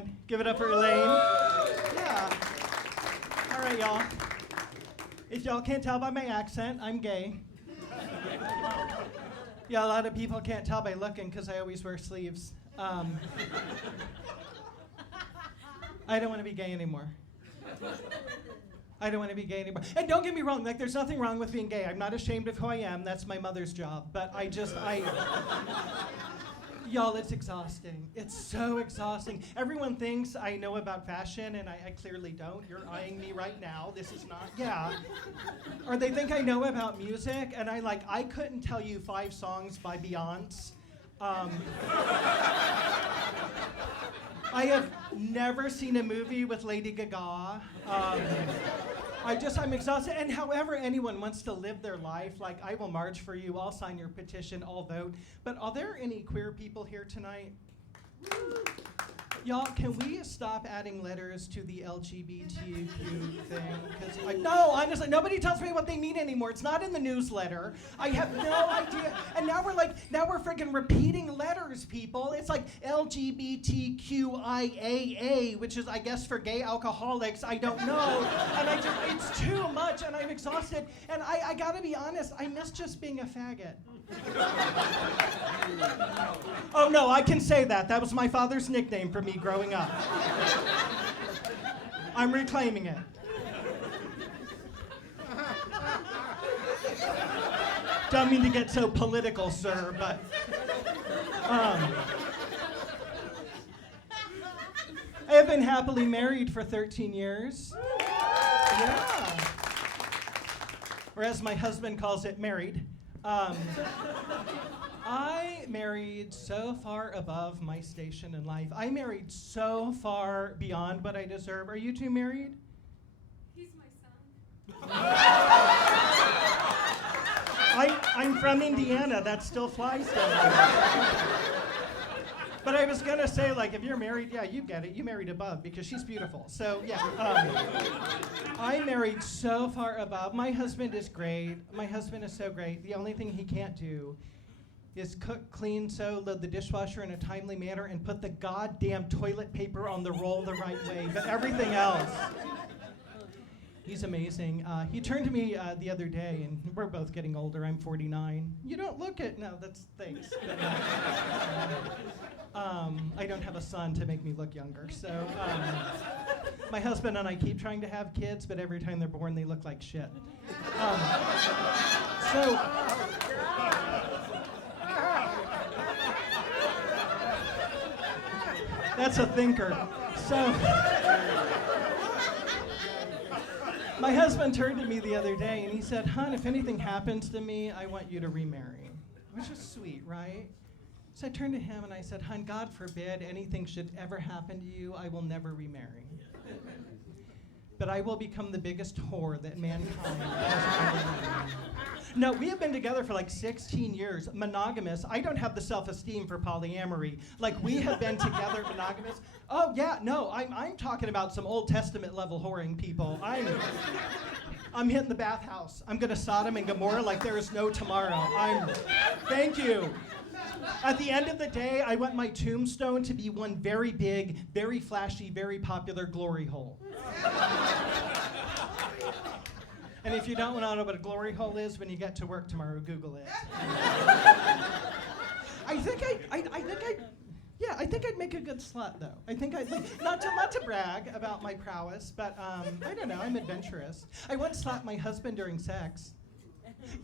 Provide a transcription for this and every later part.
everyone. Give it up for Elaine. Yeah. All right, y'all. If y'all can't tell by my accent, I'm gay. Yeah, a lot of people can't tell by looking because I always wear sleeves. I don't want to be gay anymore. I don't want to be gay anymore. And don't get me wrong, like there's nothing wrong with being gay. I'm not ashamed of who I am. That's my mother's job. But y'all, it's exhausting. It's so exhausting. Everyone thinks I know about fashion, and I clearly don't. You're eyeing me right now. This is not, yeah. Or they think I know about music, and I couldn't tell you 5 songs by Beyonce. I have never seen a movie with Lady Gaga. I'm exhausted. And however anyone wants to live their life, like I will march for you, I'll sign your petition, I'll vote. But are there any queer people here tonight? Y'all, can we stop adding letters to the LGBTQ thing? Because no, honestly, nobody tells me what they mean anymore. It's not in the newsletter. I have no idea. And now we're freaking repeating letters, people. It's like LGBTQIAA, which is, I guess, for gay alcoholics. I don't know. And it's too much, and I'm exhausted. And I gotta be honest, I miss just being a faggot. Oh no, I can say that. That was my father's nickname for me growing up. I'm reclaiming it. Don't mean to get so political, sir, but I have been happily married for 13 years. Yeah. Or as my husband calls it, married. I married so far above my station in life. I married so far beyond what I deserve. Are you two married? He's my son. I'm from Indiana. That still flies down there. But I was gonna say, like, if you're married, yeah, you get it. You married above because she's beautiful. So yeah, I married so far above. My husband is great. My husband is so great. The only thing he can't do is cook, clean, sew, load the dishwasher in a timely manner, and put the goddamn toilet paper on the roll the right way. But everything else, he's amazing. He turned to me the other day, and we're both getting older. I'm 49. You don't look it. No, that's thanks. I don't have a son to make me look younger. So my husband and I keep trying to have kids, but every time they're born, they look like shit. That's a thinker. So my husband turned to me the other day and he said, "Hon, if anything happens to me, I want you to remarry." Which is sweet, right? So I turned to him and I said, "Hon, God forbid anything should ever happen to you, I will never remarry. But I will become the biggest whore that mankind has ever known." No, we have been together for like 16 years, monogamous. I don't have the self-esteem for polyamory. Like, we have been together monogamous. Oh yeah, no, I'm talking about some Old Testament level whoring people. I'm hitting the bathhouse. I'm gonna Sodom and Gomorrah like there is no tomorrow. Thank you. At the end of the day, I want my tombstone to be one very big, very flashy, very popular glory hole. And if you don't want to know what a glory hole is, when you get to work tomorrow, Google it. I think I'd make a good slut, though. I think I'd not to brag about my prowess, but I don't know. I'm adventurous. I once slapped my husband during sex.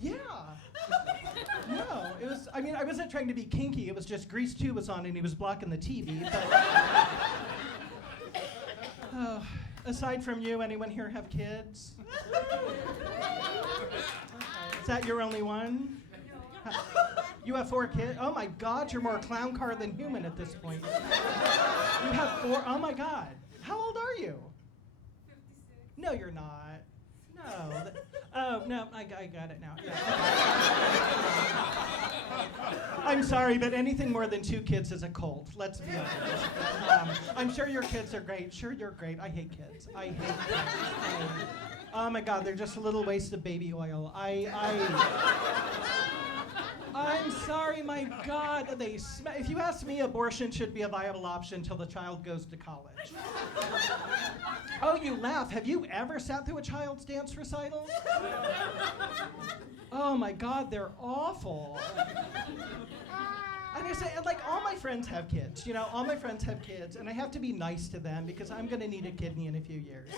Yeah. No, it was. I mean, I wasn't trying to be kinky. It was just Grease 2 was on and he was blocking the TV. But aside from you, anyone here have kids? Is that your only one? You have 4 kids? Oh my God, you're more clown car than human at this point. You have 4? Oh my God. How old are you? 56. No, you're not. No. Oh, no, I got it now. Yeah. I'm sorry, but anything more than 2 kids is a cult. Let's be honest. I'm sure your kids are great. Sure, you're great. I hate kids. I hate kids. Oh my God, they're just a little waste of baby oil. I'm sorry, my God. If you ask me, abortion should be a viable option until the child goes to college. Oh, you laugh. Have you ever sat through a child's dance recital? Oh my God, they're awful. And I say, and like all my friends have kids, all my friends have kids, and I have to be nice to them because I'm gonna need a kidney in a few years.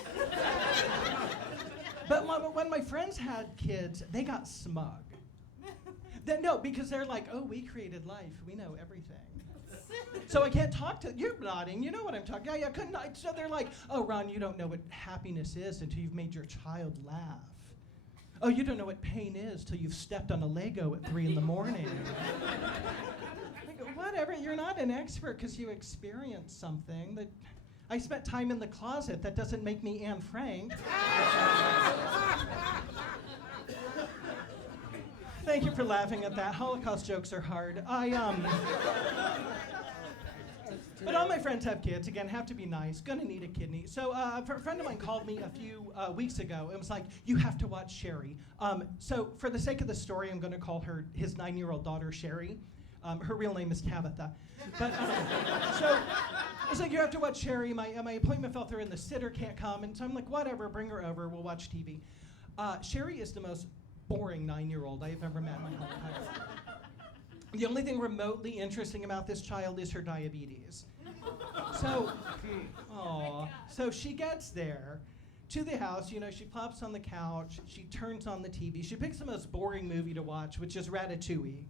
But when my friends had kids, they got smug. No, because they're like, oh, we created life, we know everything. So I can't talk to, you're nodding, you know what I'm talking, yeah, couldn't I? So they're like, oh, Ron, you don't know what happiness is until you've made your child laugh. Oh, you don't know what pain is till you've stepped on a Lego at 3 a.m. Like, whatever, you're not an expert because you experienced something. That I spent time in the closet. That doesn't make me Anne Frank. Thank you for laughing at that. Holocaust jokes are hard. But all my friends have kids. Again, have to be nice. Gonna need a kidney. So a friend of mine called me a few weeks ago and was like, you have to watch Sherry. So for the sake of the story, I'm gonna call his 9-year-old daughter Sherry. Her real name is Tabitha. But so it's like, you have to watch Sherry. My appointment fell through and the sitter can't come. And so I'm like, whatever, bring her over. We'll watch TV. Sherry is the most boring 9-year-old I have ever met in my whole life. The only thing remotely interesting about this child is her diabetes. So, so she gets there to the house, she plops on the couch, she turns on the TV, she picks the most boring movie to watch, which is Ratatouille.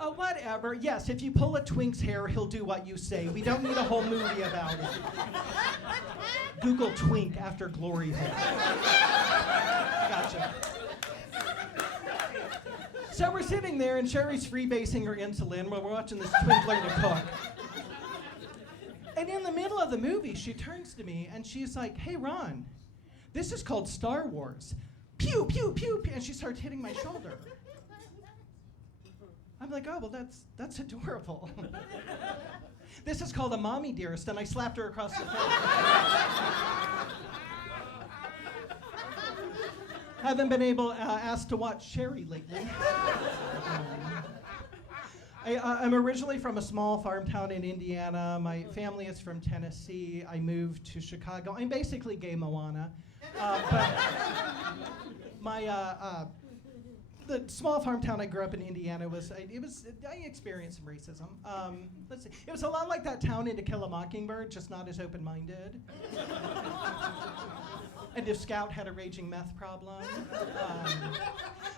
Oh, whatever. Yes, if you pull a twink's hair, he'll do what you say. We don't need a whole movie about it. Google twink after glory hole. Gotcha. So we're sitting there, and Sherry's freebasing her insulin while we're watching this twink learn to cook. And in the middle of the movie, she turns to me, and she's like, hey, Ron, this is called Star Wars. Pew, pew, pew, pew. And she starts hitting my shoulder. I'm like, oh, well, that's adorable. This is called a mommy dearest, and I slapped her across the face. Haven't been asked to watch Sherry lately. I'm originally from a small farm town in Indiana. My family is from Tennessee. I moved to Chicago. I'm basically gay Moana. But the small farm town I grew up in Indiana I experienced some racism. Let's see. It was a lot like that town in To Kill a Mockingbird, just not as open-minded. And if Scout had a raging meth problem.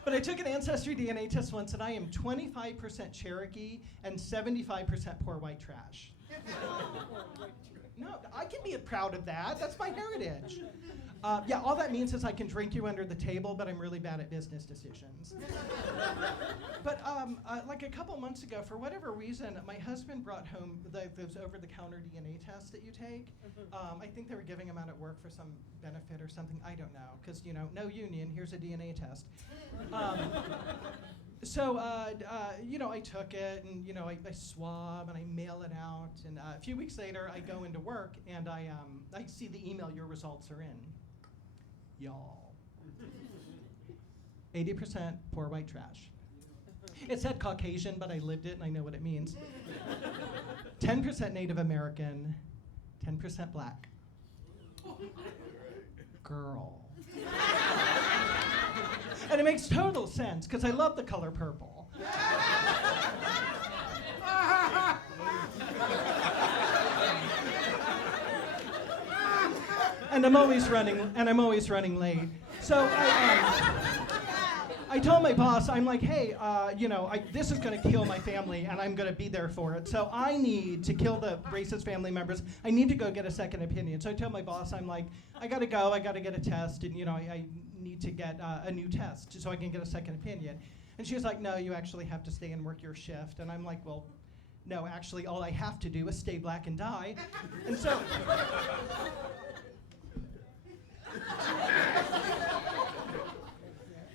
But I took an ancestry DNA test once, and I am 25% Cherokee and 75% poor white trash. No, I can be proud of that. That's my heritage. Yeah, all that means is I can drink you under the table, but I'm really bad at business decisions. But like a couple months ago, for whatever reason, my husband brought home those over-the-counter DNA tests that you take. I think they were giving them out at work for some benefit or something. I don't know, because no union. Here's a DNA test. So I took it, and I swab and I mail it out, and a few weeks later I go into work and I see the email, your results are in. Y'all. 80% poor white trash. It said Caucasian, but I lived it and I know what it means. 10% Native American, 10% black. Girl. And it makes total sense, because I love the color purple. And I'm always running late. So I told my boss, I'm like, hey, this is going to kill my family, and I'm going to be there for it. So I need to kill the racist family members. I need to go get a second opinion. So I told my boss, I'm like, I got to go. I got to get a test, and I need to get a new test so I can get a second opinion. And she was like, no, you actually have to stay and work your shift. And I'm like, well, no, actually, all I have to do is stay black and die. And so.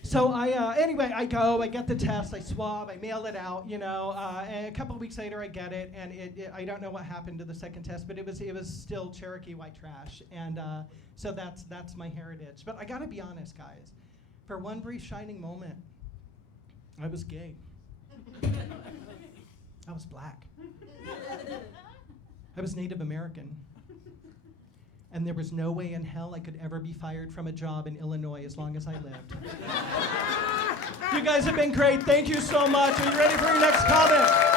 So anyway, I go, I get the test, I swab, I mail it out, and a couple of weeks later I get it, and I don't know what happened to the second test, but it was still Cherokee white trash, and so that's my heritage. But I gotta be honest, guys, for one brief shining moment, I was gay. I was black. I was Native American. And there was no way in hell I could ever be fired from a job in Illinois as long as I lived. You guys have been great. Thank you so much. Are you ready for your next comment?